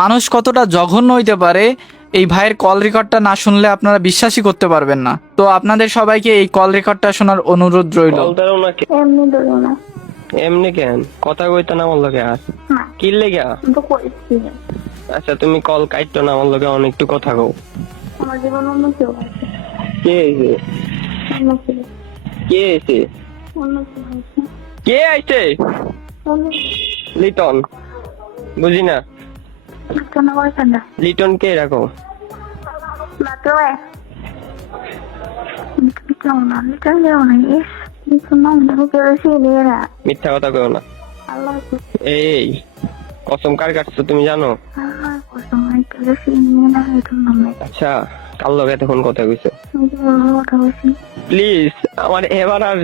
মানুষ কতটা জঘন্য হইতে পারে এই ভাইয়ের কল রেকর্ডটা না শুনলে আপনারা বিশ্বাসই করতে পারবেন না। তো আপনাদের সবাইকে এই কল রেকর্ডটা শোনার অনুরোধ রইল। এমনি ধরো না। এমনি কেন কথা কইতা না আমার লগে আর না, কি লেগে? আমি তো করেছি। আচ্ছা তুমি কল কাইটো না আমার লগে অনেক একটু কথা কও। আমার জীবন অন্য কেউ আছে। কে আইছে? অন্য কেউ, কে আইছে? অন্য কেউ আছে। কে আইছে? অন্য লিটন? বুঝি না। কেউ না বলছেন না। লিটন কে রাখো? মাত্র কেউ না, লিটার কেউ নেই। কিছু নাম দেখো কেউ এসে নিয়ে না। মিথ্যা কথা কও না। আল্লাহ এই কসম কার কাটছো তুমি জানো? আল্লাহ কসম, কেউ এসে নিয়ে না। এটার নামে আচ্ছা কার লগে তখন কথা কইছো? আমি তো বলবো কথা বলছি। প্লিজ আমার এবার আর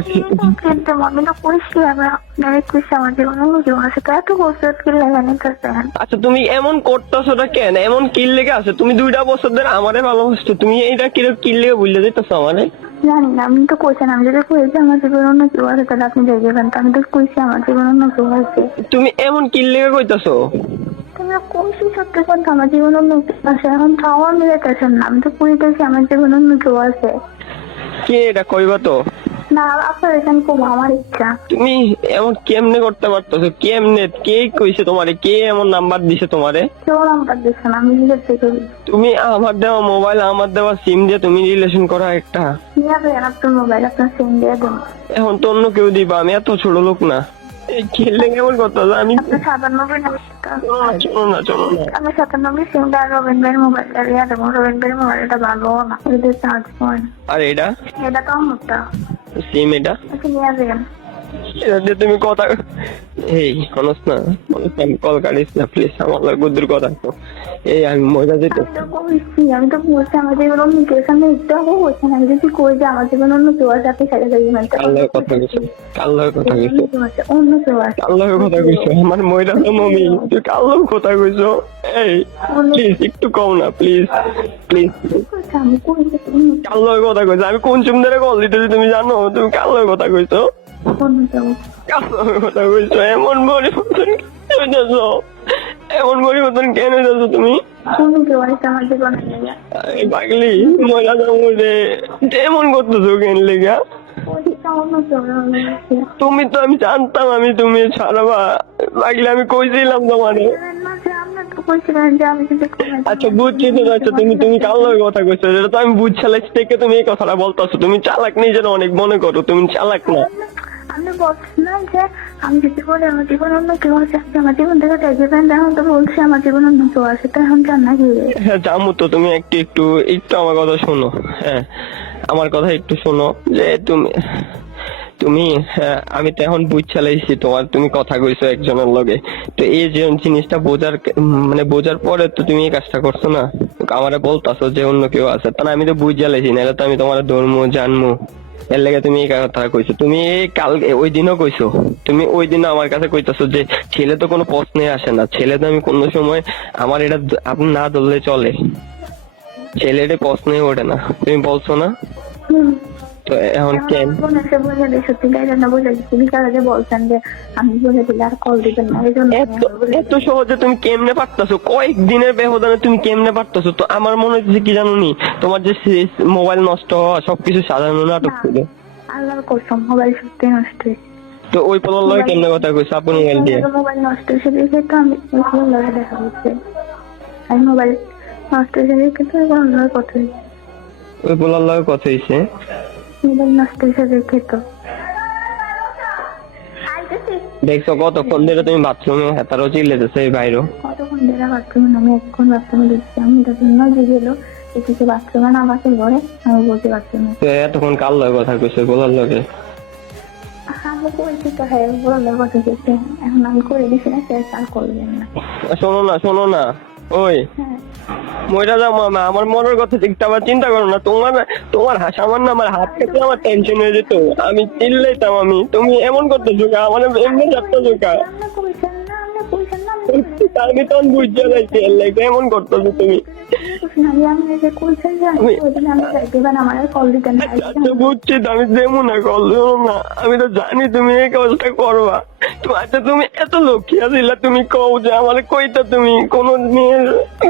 কিন্তু আমি তো কইছি, আবার ডাইরেক্ট কইছি আমার জীবন অন্য কেউ আছে। তো এত বছর কি লাগানি করতেন? আচ্ছা তুমি এমন করতেছো না কেন? এমন কিল লেগে আছে? তুমি 2টা বছর ধরে আমারে ভালোবাসছো, তুমি এইটা কিল লেগে ভুলে যেতেছো আমারে? জানি না, আমি তো কইছেন, আমি যদি কইছি আমার জীবন অন্য কেউ আছে তাহলে আপনি দেখবেন। তো আমি তো কইছি আমার জীবন অন্য কেউ আছে। তুমি এমন কিল লেগে কইতাছো? তুমি কইছি সত্যি কথা, আমার জীবন অন্য কেউ আছে। এখন তো আমার মিলাইতেছেন না। আমি তো কইতেছি আমার জীবন অন্য কেউ আছে। কে এটা কইবা তো? না, আপনার এখানে খুব আমার ইচ্ছা। তুমি এমন কেমনে করতে পারতেছো? কেমনে? কে কইছে তোমারে? কে এমন নাম্বার দিছে তোমারে? কেউ নাম্বার দিচ্ছে না, আমি নিজের থেকে তুমি আমার দেওয়া মোবাইল, আমার দেওয়া সিম দিয়ে তুমি রিলেশন করা একটা। নিয়ে আসবেন আপনার মোবাইল, আপনার সিম দিয়ে দেন। এখন তো অন্য কেউ দিবা, আমি এত ছোট লোক না। এই খেললে কেমন করতেছো? আমি আপনার 97 চলো না চলো না। আমি 97 সিমটা রবিন ভাইয়ের মোবাইলটা দিয়ে দেবো। রবিন ভাইয়ের মোবাইলটা ভালো না, এটা চার্জ পয়েন্ট। আর এটা এটা তো আমারটা। সিম, এটা আচ্ছা নিয়ে আসবেন। এটা দিয়ে তুমি কথা এই হনস না, আমি কল কাটিস না প্লিজ, আমার লাগে বুদ্ধুর কথা তো। এই আমি মজা যেতে আমি তো বলছি, আমি তো বলছি আমার জীবন অন্য কেউ। সামনে একটু আগে বলছেন, আমি যদি কই যে আমার জীবন অন্য কেউ আছে, আপনি সাথে সাথে মানতে কার লগে কথা কইছো? কার লগে কথা কইছো? অন্য কেউ আছে। কার লগে কথা কইছো? আমার মইরা তো মমি, তুই কার লগে কথা কইছো? এই প্লিজ একটু কম না, প্লিজ প্লিজ। আমি কই যে কার লগে কথা কইছো? আমি কোন চুম ধরে কল দিতেছি তুমি জানো? তুমি কার লগে কথা কইছো? অন্য কেউ। কার লগে কথা কইছো? এমন পরিবর্তন কেন হইতেছো? এমন পরিবর্তন কেন হইতেছো তুমি? অন্য কেউ আছে আমার জীবনে। এই পাগলি মজা তো মরে এমন করতেছো কেন লেগা? অন্য কেউ আছে। তুমি তো, আমি জানতাম আমি তুমি ছাড়াবা। পাগলি আমি কইছিলাম তোমারে। আপনার তো কইছিলেন যে আমি যদি আচ্ছা বুঝছি তো। আচ্ছা তুমি কার লগে কথা কইছো? এটা তো আমি বুঝছালাইছি থেকে তুমি এই কথাটা বলতেছো। তুমি চালাক নিজের অনেক মনে করো, তুমি চালাক না। আমি বলছিলাম যে আমি যদি বলি আমার জীবন অন্য কেউ আছে, আপনি আমার জীবন থেকে দেখবেন। এখন তো বলছি আমার জীবন অন্য কেউ আছে, তো এখন জান না কি? হ্যাঁ জামু তো, তুমি একটু একটু একটু আমার কথা শোনো। হ্যাঁ আমার কথা একটু শোনো যে তুমি তুমি হ্যাঁ, আমি তো এখন বুঝছালাইছি তোমার, তুমি কথা কইছো একজনের লগে। তো এই যে জিনিসটা বোঝার মানে বোঝার পরে তো তুমি এই কাজটা করছো না। আমারে বলতাছো যে অন্য কেউ আছে, তা না আমি তো বুঝছালাইছি, নাহলে তো আমি তোমার ধর্ম জানমু। এর লেগে তুমি এই কথা কইছো। তুমি এই কাল ওই দিনও কইছো, তুমি ওই দিনও আমার কাছে কইতাছো যে ছেলে তো কোনো প্রশ্নে আসে না। ছেলে তো আমি কোনো সময় আমার এটা আপনি না ধরলে চলে, ছেলেটা প্রশ্নই ওঠে না, তুমি বলছো না? তো এখন কেন বলে দিই সত্যি গাইলেন না, বলে দিচ্ছি বিকাল আগে বলছেন যে আমি বলে দিলে আর কল দিবেন না, এই জন্য এত সহজে তুমি কেমনে পারতাছো? কয়েকদিনের ব্যবধানে তুমি কেমনে পারতাছো? তো আমার মনে হচ্ছে কি জানো নি, তোমার যে মোবাইল নষ্ট হওয়া সবকিছু সাজানো নাটক ছিল। আল্লাহর কসম মোবাইল সত্যি নষ্ট হয়েছে। তো ওই পলার লগে কেমনে কথা কইছো? আপনি মোবাইল দিয়ে মোবাইল নষ্ট হয়েছে দেখে তো আমি লগে দেখা হচ্ছে। আমি মোবাইল নষ্ট হয়েছে দেখে তো লগে কথা হয়েছে। ওই পলার লগে কথা হইছে? মোবাইল নষ্ট হয়েছে দেখে তো। দেখছো কতক্ষণ ধরে তুমি বাথরুমে হেতারও চিল্লেতেছে এই বাইরেও? কতক্ষণ ধরে বাথরুমে? আমি এখন বাথরুমে দিচ্ছি। আমি যখন যে গেল কিছু বাথরুমে নামাতে ঘরে আমি বলছি বাথরুমে। তো এতক্ষণ কার লগে কথা কইছো বলার লগে? আমি করেছি তো, হ্যাঁ বললে কথা দিচ্ছে। এখন আমি করে দিচ্ছি না, সে আর করবেন না। শোনো না ওই হ্যাঁ মইরা যাও মামা, আমার মনের কথা ঠিকটা আবার চিন্তা করো না। তোমার সামান্য আমার হাত থেকে আমার টেনশন হয়ে যেত, আমি চিল্লাইতাম। আমি তুমি এমন করতেছো কা? আমার এমনি যাচ্তেছো কা? আপনি কইছেন না, আপনি কইছেন না আমি তখন বুঝতে পারছি এমন করতেছো তুমি। আমি যে কইছেন যে ওইদিন আমি যাইতে পারেন আমার কল দিতেন না। আচ্ছা বুঝছি তো, আমি দেবো না, কল দেবো না। আমি তো জানি তুমি এই কাজটা করবা। তো আচ্ছা তুমি এত লক্ষ্মী ছিলা, তুমি কও যে আমার কইতা, তুমি কোন মেয়ে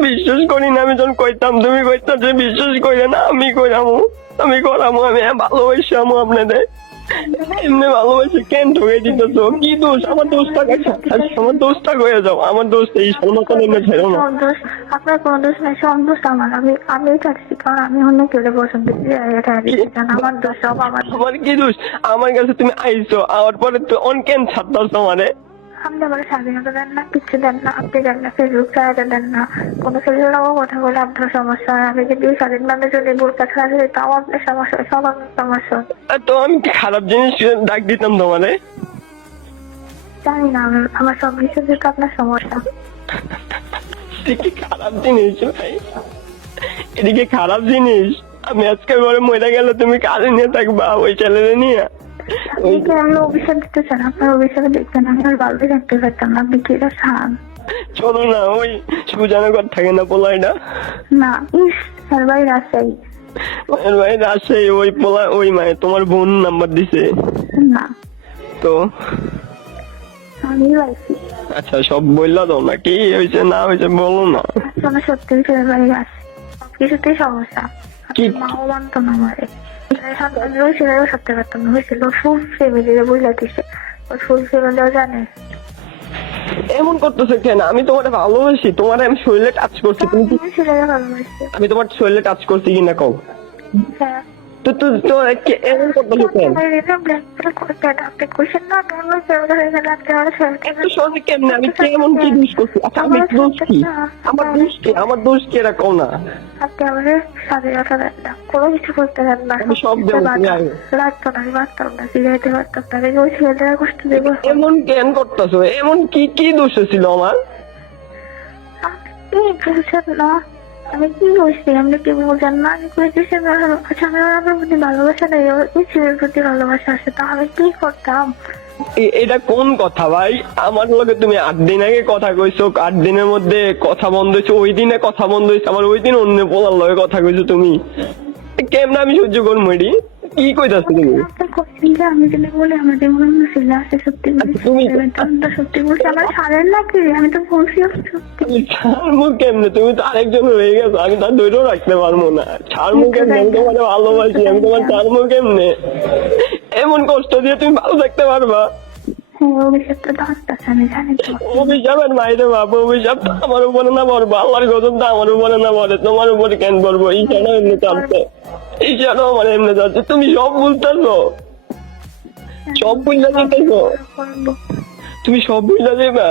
বিশ্বাস করি না। আমি যখন কইতাম তুমি কইতা যে বিশ্বাস করে না, আমি কইরামু, আমি করামু, আমি ভালোবাসামু আপনাদের। এমনি ভালোবাসে কেন ঠকে দিতেছ? কি দোষ? আমার দোষটা আমার দোষটা হয়ে যাও, আমার দোষ এই সন্ন্যতন এমনি ছেড়ো না। দোষ আপনার কোনো দোষ নাই, সব দোষ আমার। আমি চাচ্ছি কারণ আমি অন্য কেউ পছন্দ করি, এটা আমার দোষ, সব আমার। আমার কি দোষ? আমার কাছে তুমি আইছো, আওয়ার পরে তো অন কেন ছাড়তাছ আমারে? আপনি আমার স্বাধীনতা দেন না, কিচ্ছু দেন না। আপনি দেন না, ফেসবুক চালাতে দেন না, কোনো ছেলের কথা বলে আপনার সমস্যা হয়। আমি যদি স্বাধীনভাবে যদি বোরকা ছাড়া যাই তাও আপনার সমস্যা হয়, সব আপনার সমস্যা হয়। তো আমি কি খারাপ জিনিস ডাক দিতাম তোমারে? জানি না, আমার সব কিছু থেকে আপনার সমস্যা। কি খারাপ জিনিস ভাই, এদিকে খারাপ জিনিস। আমি আজকে ঘরে মরে গেলে তুমি কাজে নিয়ে থাকবা, ওই ছেলেরে নিয়ে। আমি অভিশাপ দিতে চান, আপনার অভিশাপে দেখবেন আমি আর ভালোই থাকতে পারতাম না। আপনি কি এটা চান? চলো না, ওই সুজানো ঘর থাকে না পোলাইটা? না, ইস স্যার ভাই রাজশাহী। ভাই রাজশাহী, ওই পোলা, ওই মায়ে তোমার বোন নাম্বার দিছে? না তো আমি পাইছি। আচ্ছা সব বললা দাও না, কি হয়েছে না হয়েছে বলো না। আসলে সত্যি স্যার ভাই আছে, সবকিছুতেই সমস্যা। কি? মাও মানতো না আমারে, সেটাও সত্যি পারতাম না। হয়েছিল ফুল ফ্যামিলিরে বুঝলা দিছে, ওর ফুল ফ্যামিলিও জানে। এমন করতেছে কেন? আমি তোমার ভালোবাসি, তোমার আমি শরীরে টাচ করছি, তুমি কি? ছেলেরা ভালোবাসছে। আমি তোমার শরীরে টাচ করছি কিনা কও? হ্যাঁ তো তো তো এমন করতেছে কেন? আপনি খুশির না তোমার ছেলেরা হয়ে গেলে আপনি আমার একটু সহজে কেমনে? আমি কেমন কি দোষ করছি? আচ্ছা আমি দোষ কি? আমার দোষ কি? আমার দোষ কি এরা কও না? আপনি আমাদের স্বাধীনতা দেন না, কোনো কিছু করতে দেন না। আমি সব দেবো, তুমি আগে। লাগতো না, আমি পারতাম না, ফিরাইতে পারতাম না। আমি ওই ছেলেরা কষ্ট দেবো। এমন কেন করতেছো? এমন কি কি দোষ ছিল আমার? আপনি বলছেন না আমি কি করছি, আপনি কি বলছেন না? আমি কইতেছি আচ্ছা আমি আমার প্রতি ভালোবাসা নেই, ওই ছেলের প্রতি ভালোবাসা আছে, তা আমি কি করতাম? এটা কোন কথা ভাই? আমার লগে তুমি 8 দিন আগে কথা কইছো, 8 দিনের মধ্যে কথা বন্ধ হয়েছে, ওই দিনে কথা বন্ধ হয়েছে, আবার ওই দিন অন্য পোলার লগে কথা কইছো তুমি। কেমন আমি সহ্য করবো? এটি কি কইতাছো তুমি? আপনি কইছেন যে আমি যদি বলি আমার জীবনে অন্য ছেলে আছে, সত্যি সত্যি বলছি, আমার সারেন নাকি? আমি তো বলছি সত্যি। ছাড়মু কেমনে? তুমি তো আরেকজন হয়ে গেছো, আমি তার ধরেও রাখতে পারবো না। ছাড়মু কেমনে? আমি তোমার ভালোবাসি, আমি তোমার ছাড়মু কেমনে? এমন কষ্ট দিয়ে তুমি ভালো থাকতে পারবা? হ্যাঁ, অভিশাপটা তো আসতেছে, আমি জানি তো। অভিশাপের মাইরে বাবা, অভিশাপ তো আমার উপরে না পড়বো, আল্লাহর গজব তো আমার উপরে না পড়ে, তোমার উপরে কেন পড়বো? ঈশানও এমনি চাচ্ছে, ঈশানও আমার এমনি চাচ্ছে। তুমি সব বুঝতেছো, সব বুঝলা যেতেছো, তুমি সব বুঝলা যাবা,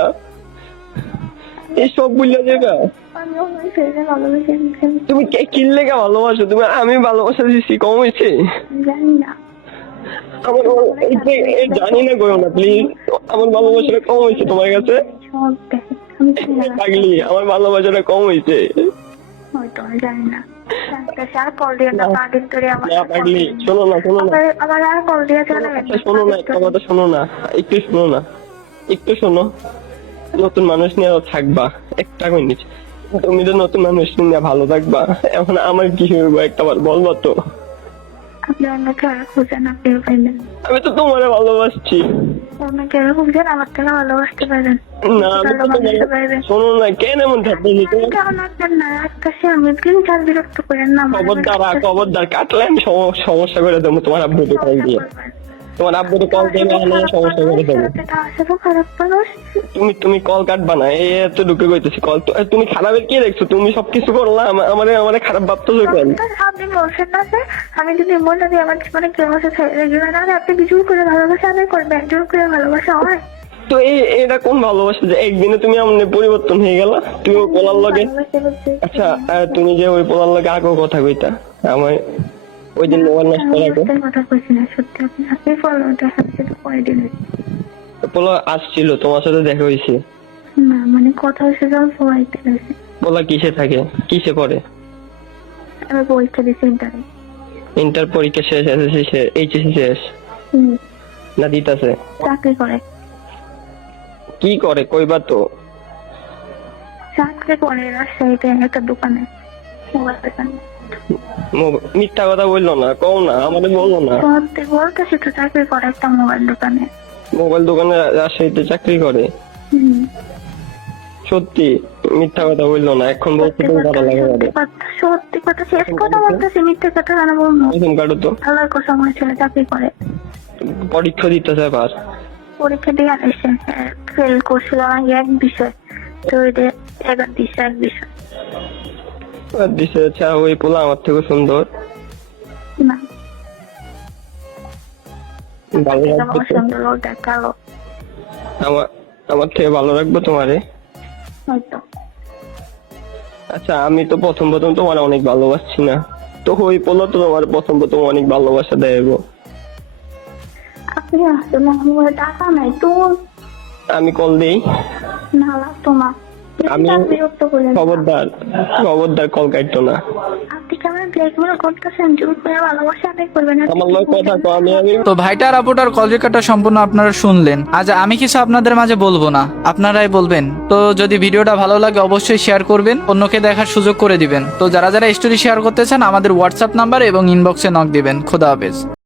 এই সব বুঝলা যাবা। আমি ওই ছেলেকে ভালোবেসে দিয়েছি। তুমি কিনলে কে ভালোবাসো? তুমি আমি ভালোবাসা দিচ্ছি কম হয়েছে? জানি না, আমার জানি না, করো না প্লিজ। আমার ভালোবাসাটা কম হয়েছে তোমার কাছে? সব দেখে আমি জানি না। থাকলি আমার ভালোবাসাটা কম হয়েছে? হয়তো আমি জানি না। জানতেছি, আর কল দিয়ে না, পাগল ধরে আমার না পাগলি, শোনো না, শোনো না, আমার আর কল দিয়ে চলে আচ্ছা শোনো না, একটা কথা শোনো না, একটু শোনো না, একটু শোনো। নতুন মানুষ নিয়ে থাকবা একটা মিনিট, তুমি তো নতুন মানুষ নিয়ে ভালো থাকবা, এখন আমার কি হইব একটা বার বলবা তো? আপনি অন্য কেউ খুঁজেন, আপনিও পাইবেন। আমি তো তোমারে ভালোবাসছি। অন্য কেউ খুঁজেন, আমার থেকে ভালোবাসতে পারেন। না আমি তো ভালোবাসতে পারবেন। শোনো না, কেন এমন থাকতেছি তুমি? কেমন আছেন না? আজকে আমি প্লিজ চার বিরক্ত করেন না। খবরদার কাটলে আমি সমস্যা করে দেবো তোমার আব্বুকে কল দিয়ে, তোমার আব্বুকে কল দিয়ে আমি সমস্যা করে দেবো। খারাপ মানুষ। তুমি কল কাটবা না, এই এত ঢুকে গইতেছি কল। তুমি খারাপের কি দেখছো? তুমি সবকিছু করলা, আমারে খারাপ ভাবতেছো কেন? আপনি বলছেন না যে আমি যদি বলে দিই আমার জীবনে কেউ আছে ছেড়ে দিবে না, আপনি কিছু করে ভালোবাসা আদায় করবেন, জোর করে ভালোবাসা হয়? তো এটা কোন ভালোবাসা যে একদিনে তুমি এমন পরিবর্তন হয়ে গেলা? তুমি ওই পোলার লগে, আচ্ছা তুমি যে ওই পোলার লগে আগেও কথা কইতা, আমার ওই দিন মোবাইল নষ্ট করার কথা কইছি না, সত্যি আপনি ফলো দেখাচ্ছি তো কয়দিন পোলা আসছিল, তোমার সাথে দেখা হয়েছে না, মানে কথা হয়েছে যখন সবাইতে গেছে। পোলা কিসে থাকে, কিসে পড়ে? আমি পরীক্ষা দিচ্ছি ইন্টারে। ইন্টার পরীক্ষা শেষ, এসএসসি শেষ, এইচএসসি শেষ না দিতাছে? চাকরি করে। কি করে কইবা তো? চাকরি করে রাজশাহীতে একটা দোকানে, মোবাইল দোকানে। মিথ্যা কথা বললো না, কও না, আমাদের বললো না। সত্যি বলতেছি তো, চাকরি করে একটা মোবাইল দোকানে। মোবাইল দোকানে রাজশাহীতে চাকরি করে? হুম। সত্যি? মিথ্যা কথা বললো না, এখন বলতে তো ভালো লাগে। সত্যি কথা, শেষ কথা বলতেছি, মিথ্যে কথা কেন বলবো? প্রথম কাটো তো, আল্লাহর কসম, আমার ছেলে চাকরি করে। পরীক্ষা দিতেছে এবার। পরীক্ষা দিয়ে এসে ফেল করছিল আমাকে এক বিষয়, তো ওইটা এবার দিচ্ছে এক বিষয়। এবার দিছে, আচ্ছা ওই পোলা আমার থেকে সুন্দর? না, ভালো রাখবো আমার তো? সুন্দর ওটা কালো আমার থেকে ভালো রাখবো তোমারে? হয়তো। আচ্ছা আমি তো প্রথম তোমার অনেক ভালোবাসছি না, তো ওই পোলা তো তোমার প্রথম অনেক ভালোবাসা দেব। আপনি আসলে আমার টাকা নাই তো, আমি কল দেই? না লাগতো না। আমি বিরক্ত করে খবরদার কল কাটতো না। আপনি কেমন ব্ল্যাকমেল করতেছেন? জোর করে ভালোবাসা আদায় করবেন। আমার লোক কথা কো, আমি তো ভাইটার আপুটার কল রেকর্ডটা সম্পূর্ণ আপনারা শুনলেন। আজ আমি কিছু আপনাদের মাঝে বলবো না, আপনারাই বলবেন। তো যদি ভিডিওটা ভালো লাগে অবশ্যই শেয়ার করবেন, অন্যকে দেখার সুযোগ করে দিবেন। তো যারা যারা স্টোরি শেয়ার করতে চান আমাদের হোয়াটসঅ্যাপ নাম্বার এবং ইনবক্সে নক দিবেন। খোদা হাফেজ।